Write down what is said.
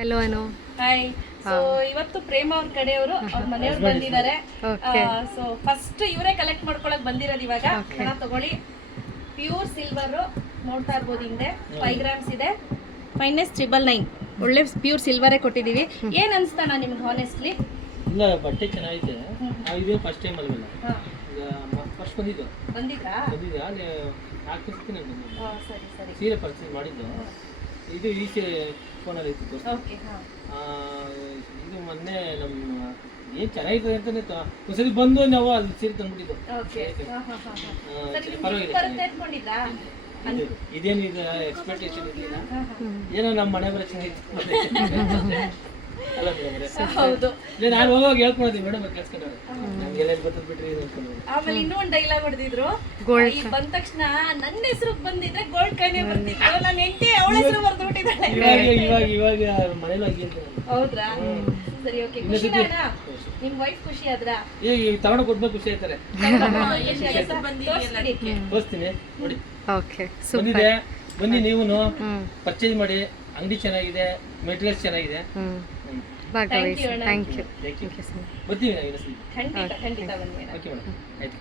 Hello ಅನು. Hi. So ಇವತ್ತು ಪ್ರೇಮ ಅವ್ರ ಕಡೆಯವರು ಅವ್ರ ಮನೆಯವ್ರು ಬಂದಿದ್ದಾರೆ. ಸೊ ಫಸ್ಟ್ ಇವರೇ ಕಲೆಕ್ಟ್ ಮಾಡ್ಕೊಳಕ್ ಬಂದಿರೋದು. ಇವಾಗ ಹಣ ತಗೊಳ್ಳಿ. ಪ್ಯೂರ್ ಸಿಲ್ವರ್ ನೋಡ್ತಾ ಇರ್ಬೋದು, ಹಿಂದೆ 5 ಗ್ರಾಮ್ಸ್ ಇದೆ. ಫೈನೆಸ್ಟ್ 999 ಒಳ್ಳೆ ಪ್ಯೂರ್ ಸಿಲ್ವರೇ ಕೊಟ್ಟಿದೀವಿ. ಏನ್ ಅನ್ಸ್ತಾನ ನಿಮ್ಗೆ ಹಾನೆಸ್ಟ್ಲಿ? ಇಲ್ಲ, ಬಟ್ಟೆ ಚೆನ್ನಾಗಿದೆ. ಇದು ಫಸ್ಟ್ ಟೈಮ್ ಅಲ್ವಲ್ಲ, ಫಸ್ಟ್ ಬಂದಿದ್ದು ಬಂದಿದ್ದಾ? ಬಂದಿದ್ದೆ ಅಲ್ಲಿ 4 ದಿವಸಕ್ಕೆ ಬಂದಿದ್ದು. ಸರಿ ಸರಿ. ಸೀರೆ ಪರ್ಚೇಸ್ ಮಾಡಿದ್ದು. ಇದು ಈ ಫೋನಲ್ಲಿ ಇತ್ತು. ಓಕೆ. ಇದು ಮೊನ್ನೆ ನಮ್ಮ ಏನು ಚೆನ್ನಾಗಿದೆ ಅಂತಾನೆ ಒಂದ್ಸರಿ ಬಂದು ನಾವು ಅಲ್ಲಿ ಸೀರೆ ತಂದ್ಬಿಟ್ಟಿದ್ದು. ಓಕೆ. ಪರವಾಗಿಲ್ಲ, ಬರುತ್ತೆ ಅನ್ಕೊಂಡಿದ್ರಾ? ಇದೇನು ಇದು ಎಕ್ಸ್ಪೆಕ್ಟೇಷನ್ ಇರಲಿಲ್ಲ. ಏನೋ ನಮ್ಮ ಮನೆ ಬರೋ ಚೆನ್ನಾಗಿತ್ತು ಅಲ್ಲ ಮೇಡಮ್. ಹೌದು. ಇಲ್ಲ, ನಾನು ಹೋಗುವಾಗ ಹೇಳ್ಕೊಳ್ತೀನಿ ಮೇಡಮ್, ಕೇಳಿಸ್ಕೊಂಡ್ರೆ ನಮ್ಗೆಲ್ಲ ಗೊತ್ತದ್ ಬಿಟ್ರಿ ಅನ್ಕೊಂಡು. ಆಮೇಲೆ ಇನ್ನೂ ಒಂದು ಡೈಲಾಗ್ ಹೊಡೆದಿದ್ರು, ಈ ಬಂದ ತಕ್ಷಣ ನನ್ನ ಹೆಸರು ಬಂದಿದ್ರೆ ಗೋಲ್ಡ್ ಕಾಯಿನೆ ಬರ್ತಿತ್ತು, ನನ್ನ ಹೆಂಡತಿ ಅವಳ ಹೆಸರು ಬರ್ದು ಬಿಟ್ಟಿದ್ದಾಳೆ. ಇವಾಗ ಮನೇಲಿ ಆಗಿ ಅಂತ. ಹೌದ್ರಾ? ಸರಿ, ಓಕೆ. ಖುಷಿನಾ? ನಿಮ್ ವೈಫ್ ಖುಷಿ ಆದ್ರಾ? ಈಗ ತಗೊಂಡು ಕೊಟ್ಬೇಕು, ಖುಷಿ ಆಯ್ತಾರೆ. ತೋರಿಸ್ತೀನಿ ನೋಡಿ. ಓಕೆ, ಬಂದಿದೆ, ಬನ್ನಿ ನೀವು ಪರ್ಚೇಸ್ ಮಾಡಿ. ಅಂಗಡಿ ಚೆನ್ನಾಗಿದೆ, ಮೆಟೀರಿಯಲ್ಸ್ ಚೆನ್ನಾಗಿದೆ. Thank you. ಬರ್ತೀವಿ ನಾವು ಖಂಡಿತ ಖಂಡಿತ ಬನ್ನಿ. ಓಕೆ ಮೇಡಮ್, ಆಯ್ತು.